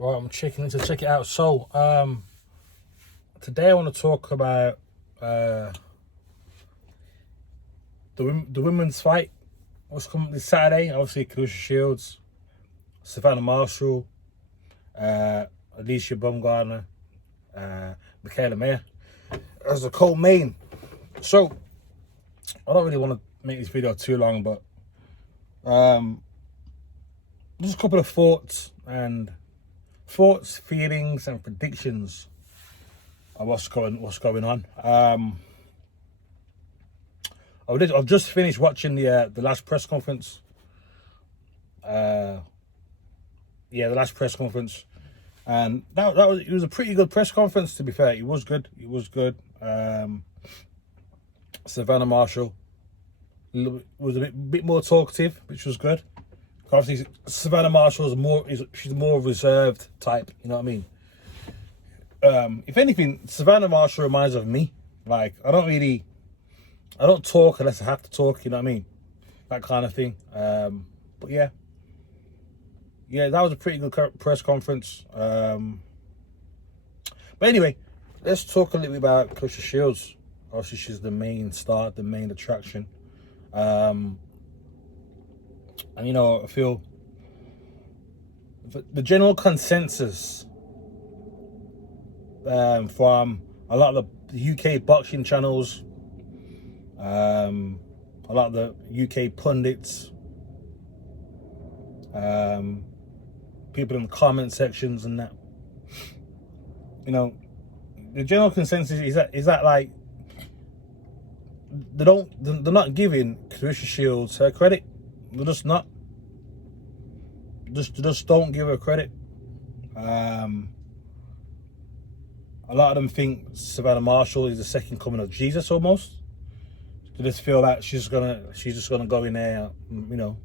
Right, I'm checking in to check it out. So, today I want to talk about the women's fight. What's coming this Saturday? Obviously, Claressa Shields, Savannah Marshall, Alicia Fox, Michaela Mayer as the co-main. So, I don't really want to make this video too long, but just a couple of thoughts, feelings, and predictions of what's going on. I've just finished watching the last press conference. The last press conference, and it was a pretty good press conference. To be fair, it was good. Savannah Marshall was a bit more talkative, which was good. Obviously, Savannah Marshall she's more reserved type. You know what I mean? If anything, Savannah Marshall reminds of me. Like, I don't talk unless I have to talk. You know what I mean? That kind of thing. But yeah, that was a pretty good press conference. But anyway, let's talk a little bit about Claressa Shields. Obviously, she's the main star, the main attraction. And you know, I feel the general consensus from a lot of the UK boxing channels, a lot of the UK pundits, people in the comment sections and that, you know, the general consensus is that like they're not giving Claressa Shields her credit. They're just not. Just don't give her credit. A lot of them think Savannah Marshall is the second coming of Jesus almost. They just feel that she's just gonna go in there, you know,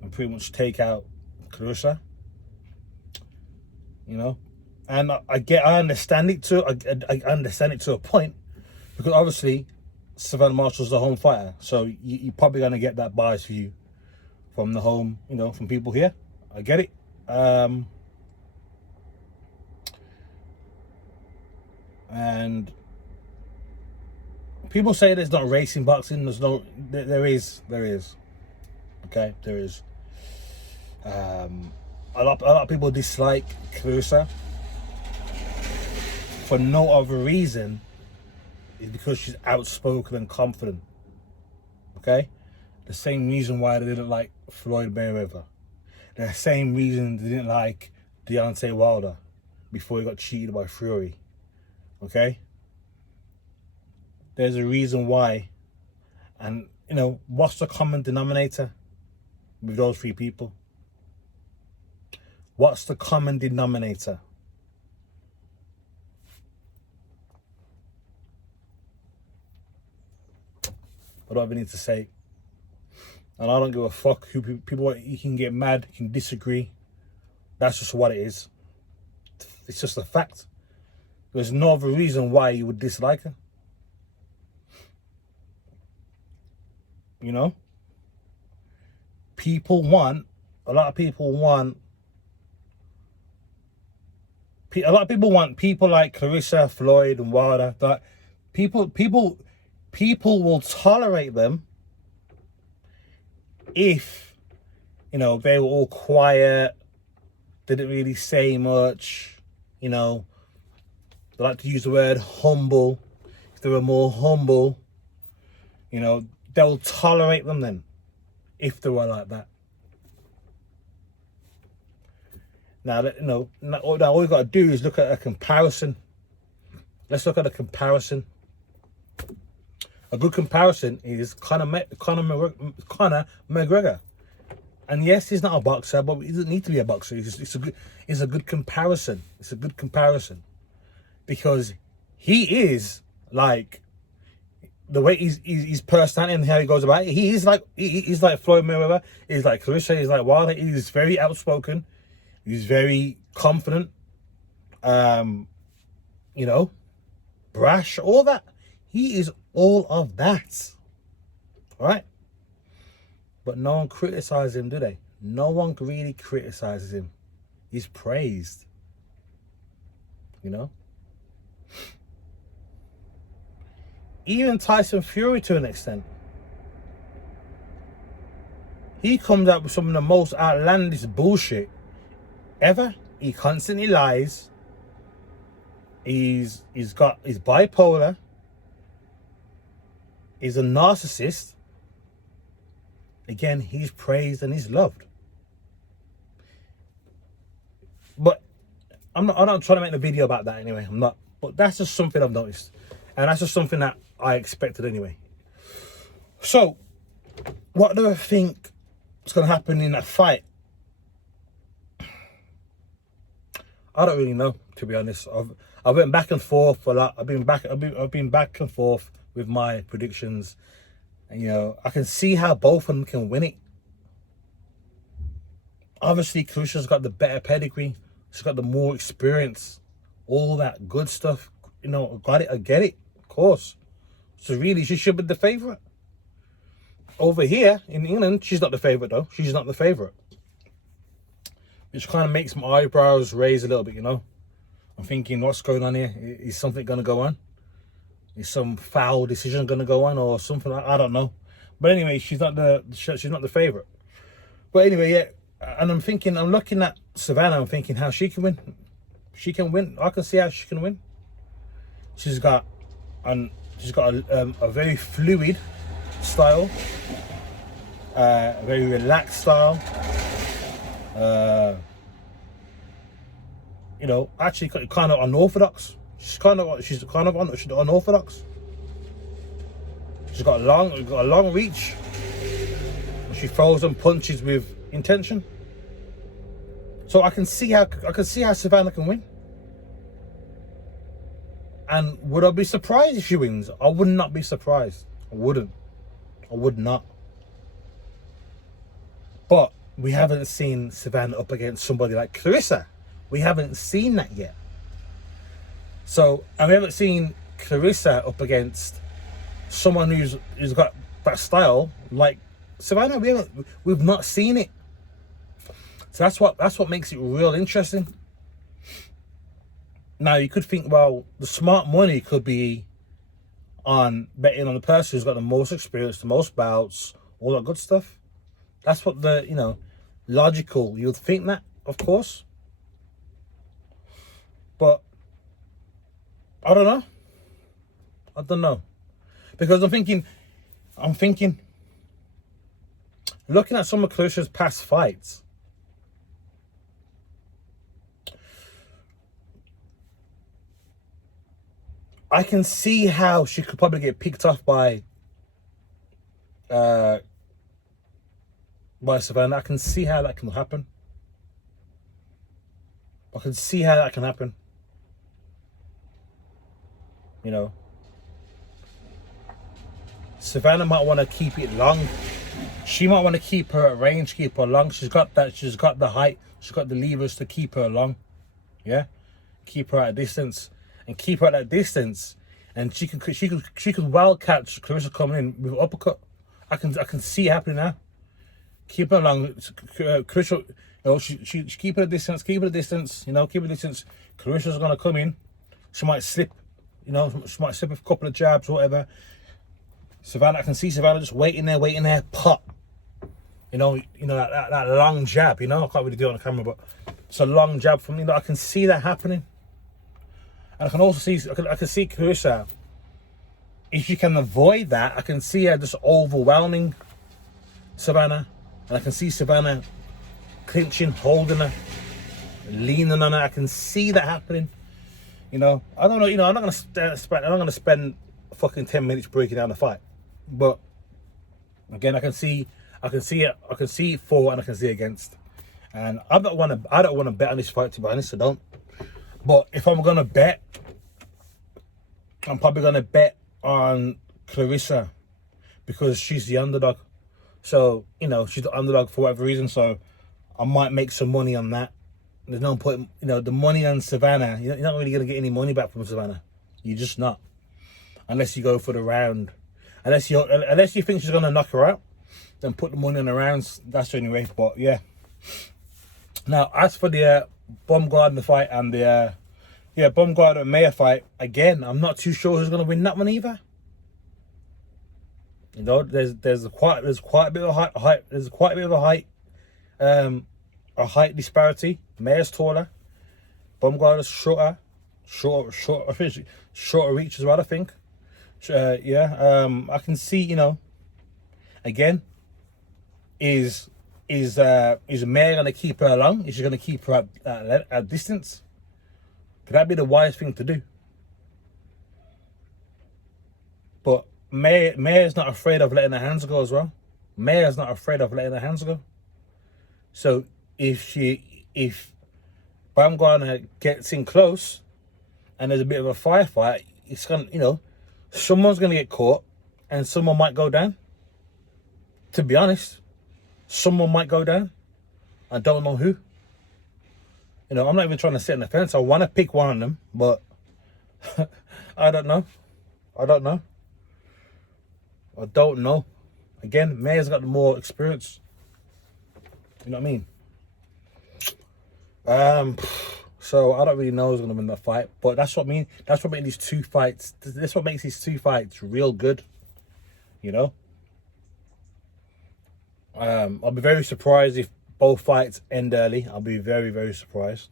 and pretty much take out Claressa. You know, and I understand it to a point, because obviously Savannah Marshall's the home fighter, so you're probably gonna get that bias view from the home, you know, from people here. I get it. And people say there's not racing boxing. There is. Okay, there is. A lot of people dislike Claressa for no other reason is because she's outspoken and confident. Okay, the same reason why they didn't like Floyd Mayweather, the same reason they didn't like Deontay Wilder before he got cheated by Fury. Okay, there's a reason why. And you know, what's the common denominator with those three people? What's the common denominator? I don't even need to say. And I don't give a fuck who people. You can get mad, you can disagree. That's just what it is. It's just a fact. There's no other reason why you would dislike her. You know? A lot of people want people like Claressa, Floyd, and Wilder. That people will tolerate them if, you know, they were all quiet, didn't really say much, you know. They like to use the word humble. If they were more humble, you know, they'll tolerate them then, if they were like that. Now, you know, all you got to do is look at a comparison. Let's look at a comparison. A good comparison is Conor McGregor. And yes, he's not a boxer, but he doesn't need to be a boxer. It's a good comparison. It's a good comparison. Because he is like, the way his personality and how he goes about it, he's like Floyd Mayweather, he's like Claressa, he's like Wilder. He's very outspoken, he's very confident, you know, brash, all that. He is all of that. All right? But no one criticizes him, do they? No one really criticizes him. He's praised. You know? Even Tyson Fury to an extent. He comes up with some of the most outlandish bullshit ever. He constantly lies. He's bipolar. He's a narcissist. Again, he's praised and he's loved. But I'm not trying to make a video about that anyway. I'm not. But that's just something I've noticed. And that's just something that I expected anyway. So, what do I think is going to happen in that fight? I don't really know, to be honest. I went back and forth a lot. I've been back and forth with my predictions. And, you know, I can see how both of them can win it. Obviously, Claressa's got the better pedigree. She's got the more experience. All that good stuff. You know, I get it. Of course. So really, she should be the favourite. Over here in England, she's not the favourite though. She's not the favourite. Which kind of makes my eyebrows raise a little bit, you know. I'm thinking, what's going on here? Is something going to go on? Is some foul decision going to go on or something? I don't know. But anyway, she's not the favourite. But anyway, yeah. And I'm looking at Savannah. I'm thinking how she can win. She can win. I can see how she can win. She's got a very fluid style, a very relaxed style. You know, actually kind of unorthodox. She's kind of unorthodox. She's got a long reach. She throws them punches with intention. So I can see how Savannah can win. And would I be surprised if she wins? I would not be surprised. I wouldn't. I would not. But we haven't seen Savannah up against somebody like Claressa. We haven't seen that yet. So, and we haven't seen Claressa up against someone who's got that style like Savannah. We've not seen it. So that's what makes it real interesting. Now you could think, well, the smart money could be on betting on the person who's got the most experience, the most bouts, all that good stuff. That's what logical. You'd think that, of course. But I don't know. Because I'm thinking, looking at some of Claressa's past fights, I can see how she could probably get picked off by Savannah. I can see how that can happen. You know, Savannah might want to keep it long. She might want to keep her at range, keep her long. She's got the height, she's got the levers to keep her long. Yeah, keep her at a distance. And keep her at that distance, and she could well catch Claressa coming in with an uppercut. I can see it happening now. Keep her along, Claressa. You know, she keep her at distance. Keep her at distance. You know, keep her at distance. Claressa's gonna come in. She might slip. You know, she might slip with a couple of jabs or whatever. Savannah, I can see Savannah just waiting there, pop. You know that long jab. You know, I can't really do it on the camera, but it's a long jab from me. I can see that happening. And I can also see, I can see Claressa, if you can avoid that, I can see her just overwhelming Savannah. And I can see Savannah clinching, holding her, leaning on her. I can see that happening. You know, I don't know, I'm not gonna spend fucking 10 minutes breaking down the fight. But again, I can see it for and I can see against. And I don't want to bet on this fight, to be honest. I don't. But if I'm gonna bet, I'm probably gonna bet on Claressa because she's the underdog. So, you know, she's the underdog for whatever reason. So I might make some money on that. There's no point, the money on Savannah. You're not really gonna get any money back from Savannah. You're just not, unless you go for the round. Unless you think she's gonna knock her out, then put the money on the rounds. That's the only way. But yeah. Now, as for the Baumgartner fight and the Baumgartner and Mayer fight. Again, I'm not too sure who's gonna win that one either. You know, there's quite a bit of a height disparity. Mayer's taller, Baumgartner's shorter reach as well, I think. I can see, you know, again, is Mayer gonna keep her along? Is she gonna keep her at distance? Could that be the wise thing to do? But Mayer's not afraid of letting her hands go as well. Mayer's not afraid of letting her hands go. So if Baumgartner gets in close and there's a bit of a firefight, it's gonna, you know, someone's gonna get caught and someone might go down. To be honest, someone might go down. I don't know who. You know, I'm not even trying to sit on the fence. I want to pick one of them, but I don't know. I don't know. Again, Mayer's got the more experience. You know what I mean? So I don't really know who's gonna win that fight, but that's what makes these two fights. That's what makes these two fights real good. You know. I'll be very surprised if both fights end early. I'll be very, very surprised.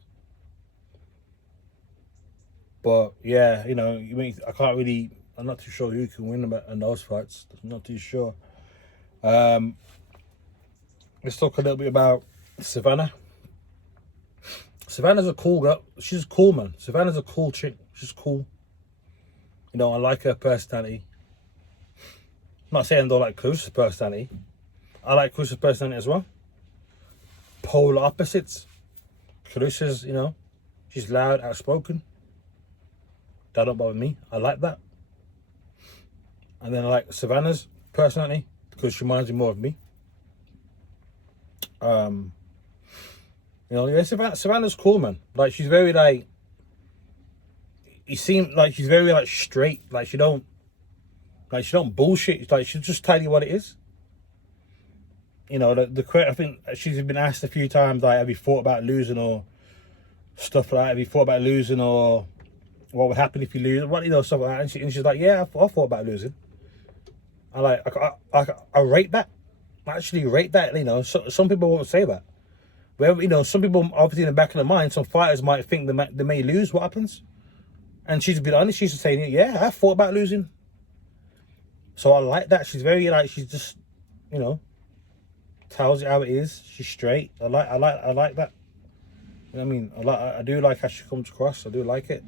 But yeah, you know, I'm not too sure who can win in those fights. I'm not too sure. Let's talk a little bit about Savannah. Savannah's a cool girl. She's cool, man. Savannah's a cool chick. She's cool. You know, I like her personality. I'm not saying I don't like Clarissa's personality. I like Clarissa's personality as well. Polar opposites. Clarissa's, you know, she's loud, outspoken. That don't bother me. I like that. And then I like Savannah's personality because she reminds me more of me. You know, yeah, Savannah's cool, man. Like, she's very, like, you seem like she's very, like, straight. Like, she don't bullshit. It's like, she'll just tell you what it is. You know, I think she's been asked a few times, like, have you thought about losing or stuff like that? Have you thought about losing or what would happen if you lose? What, you know, stuff like that. And she's like, yeah, I thought about losing. I rate that. I actually rate that, you know. So, some people won't say that. Where, you know, some people, obviously in the back of their mind, some fighters might think they may lose. What happens? And she's been honest. She's saying, yeah, I thought about losing. So I like that. She's very, like, she's just, you know, tells you how it is. She's straight. I like that. You know what I mean? I do like how she comes across. I do like it.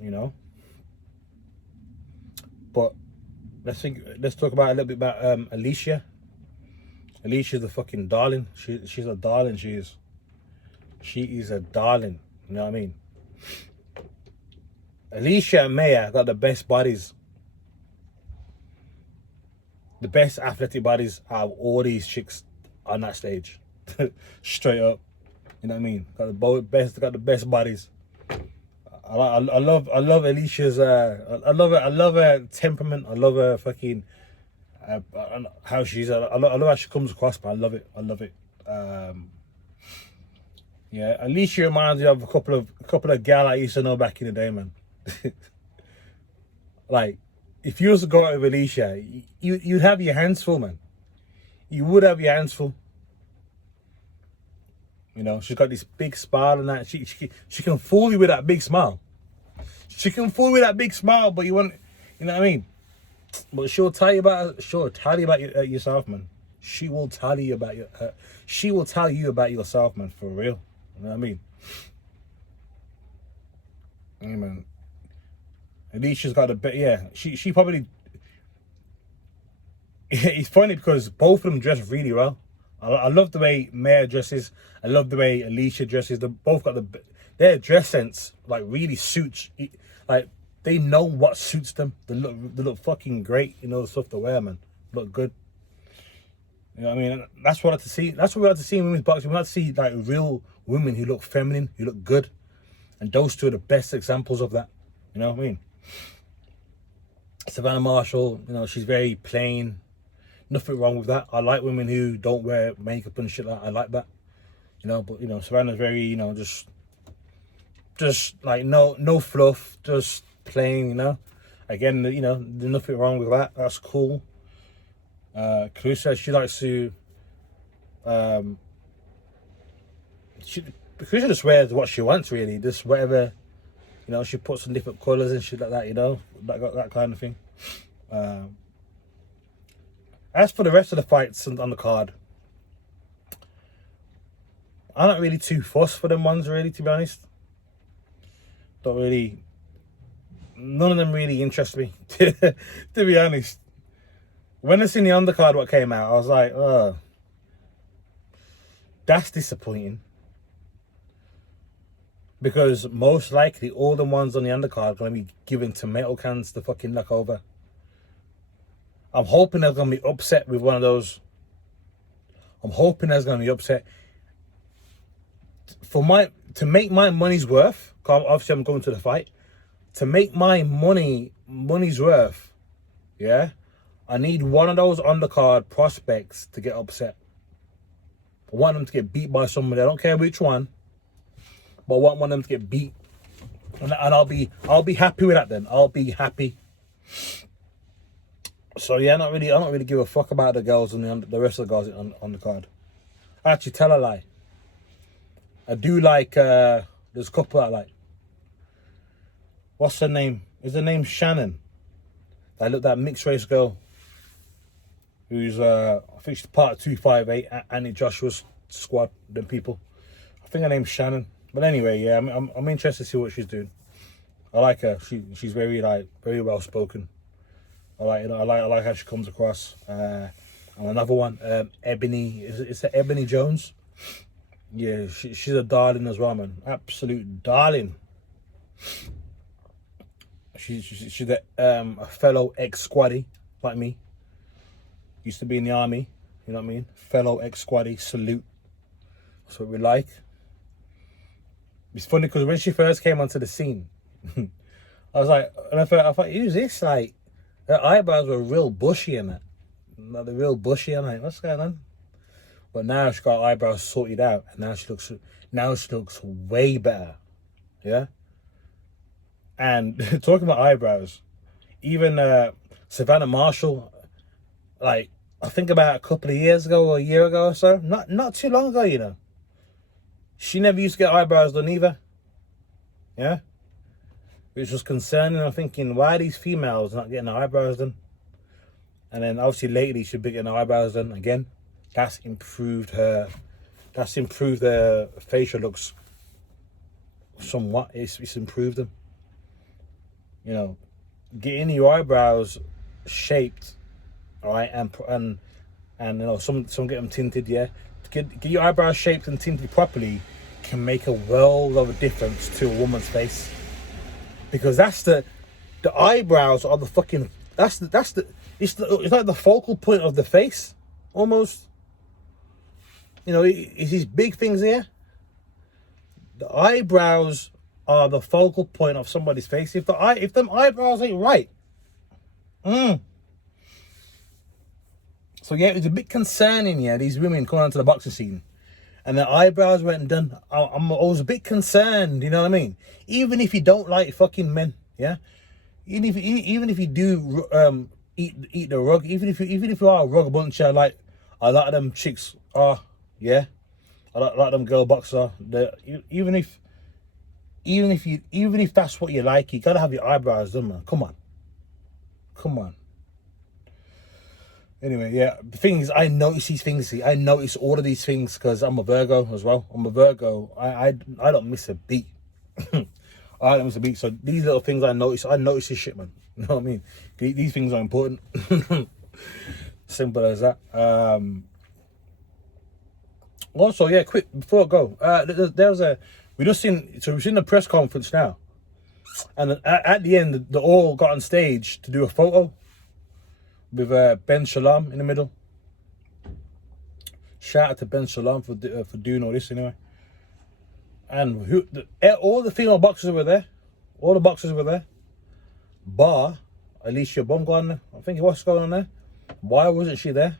You know. But let's talk about a little bit about Alicia. Alicia's a fucking darling. She's a darling. She is a darling. You know what I mean? Alicia and Mayer got the best bodies. The best athletic bodies out of all these chicks on that stage. Straight up. You know what I mean? Got the best bodies. I love Alicia's I love her temperament. I love her fucking how she's I love how she comes across, man. I love it. Yeah, Alicia reminds me of a couple of gal I used to know back in the day, man. Like, if you was to go out with Alicia, you'd have your hands full, man. You would have your hands full. You know, she's got this big smile and that. She can fool you with that big smile. She can fool you with that big smile, but you know what I mean? But she'll tell you about yourself, man. She will tell you about yourself, man, for real. You know what I mean? Yeah, man. Alicia's got she probably. It's funny because both of them dress really well. I love the way Mayer dresses. I love the way Alicia dresses. They both got their dress sense, like, really suits. Like, they know what suits them. They look fucking great. You know, the stuff they wear, man. Look good. You know what I mean? That's what I like to see. That's what we like to see in women's boxing. We like to see, like, real women who look feminine, who look good. And those two are the best examples of that. You know what I mean? Savannah Marshall, you know, she's very plain. Nothing wrong with that. I like women who don't wear makeup and shit like that. I like that. You know, but you know, Savannah's very, you know, just like no fluff, just plain, you know. Again, you know, there's nothing wrong with that. That's cool. Claressa, she likes to Claressa just wears what she wants, really. Just whatever, you know, she puts some different colours and shit like that, you know, that kind of thing. As for the rest of the fights on the card, I'm not really too fussed for them ones, really, to be honest. Don't really, none of them really interest me, to be honest. When I seen the undercard what came out, I was like, oh, that's disappointing. Because most likely all the ones on the undercard are going to be given tomato cans to fucking knock over. I'm hoping they're going to be upset with one of those. I'm hoping they're going to be upset. To make my money's worth, obviously I'm going to the fight. To make my money's worth, yeah, I need one of those undercard prospects to get upset. I want them to get beat by somebody. I don't care which one, but I want one of them to get beat, and I'll be happy with that. Then I'll be happy. So yeah, I don't really give a fuck about the girls and the rest of the girls on the card. Actually, tell a lie. I do like. There's a couple I like. What's her name? Is her name Shannon? That mixed race girl. Who's I think she's part of 258 Annie Joshua's squad. Them people. I think her name's Shannon. But anyway, yeah, I'm interested to see what she's doing. I like her. She's very well spoken. I like how she comes across. And another one, Ebony. Is it Ebony Jones? Yeah, she's a darling as well, man. Absolute darling. She's a fellow ex-squaddy like me. Used to be in the army, you know what I mean? Fellow ex-squaddy, salute. That's what we like. It's funny because when she first came onto the scene, I was like, and I thought, who's this? Like, her eyebrows were real bushy and that. Like, they're real bushy. I'm like, what's going on? But now she's got her eyebrows sorted out, and now she looks way better. Yeah. And talking about eyebrows, even Savannah Marshall, like I think about a couple of years ago or a year ago or so, not too long ago, you know. She never used to get eyebrows done either. Yeah. Which was concerning. I'm thinking, why are these females not getting their eyebrows done? And then obviously lately she'll be getting her eyebrows done again. That's improved her facial looks somewhat. It's improved them. You know, getting your eyebrows shaped, all right, and you know, some get them tinted, yeah. Get your eyebrows shaped and tinted properly can make a world of a difference to a woman's face, because the eyebrows are the fucking it's like the focal point of the face almost. You know, it's these big things here. The eyebrows are the focal point of somebody's face. If them eyebrows ain't right, so yeah, it was a bit concerning. Yeah, these women coming onto the boxing scene, and their eyebrows weren't done. I was a bit concerned. You know what I mean? Even if you don't like fucking men, yeah. Even if you do eat the rug, even if you are a rug buncher, like a lot of them chicks are. Yeah, a lot of them girl boxers. Even if that's what you like, you gotta have your eyebrows done, man. Come on. Anyway, yeah. The thing is, I notice these things. See, I notice all of these things because I'm a Virgo as well. I'm a Virgo. I don't miss a beat. I don't miss a beat. So these little things I notice this shit, man. You know what I mean? These things are important. Simple as that. Also, yeah, quick before I go, we've seen the press conference now, and at the end they all got on stage to do a photo with Ben Shalom in the middle. Shout out to Ben Shalom for doing all this anyway. And all the female boxers were there, bar Alicia Bongo on there. I think what's going on there. Why wasn't she there?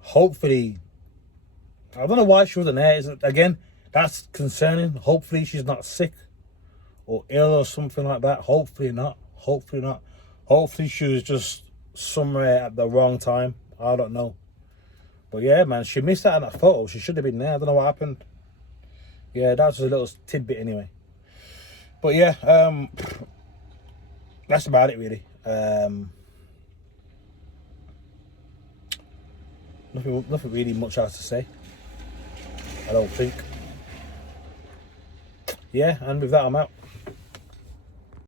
Hopefully, I don't know why she wasn't there. Again, that's concerning. Hopefully she's not sick or ill or something like that. Hopefully not. Hopefully not. Hopefully she was just somewhere at the wrong time. I don't know. But yeah, man, she missed out on that photo. She should have been there. I don't know what happened. Yeah, that was a little tidbit anyway. But yeah, that's about it really. Nothing really much else to say. I don't think. Yeah, and with that, I'm out.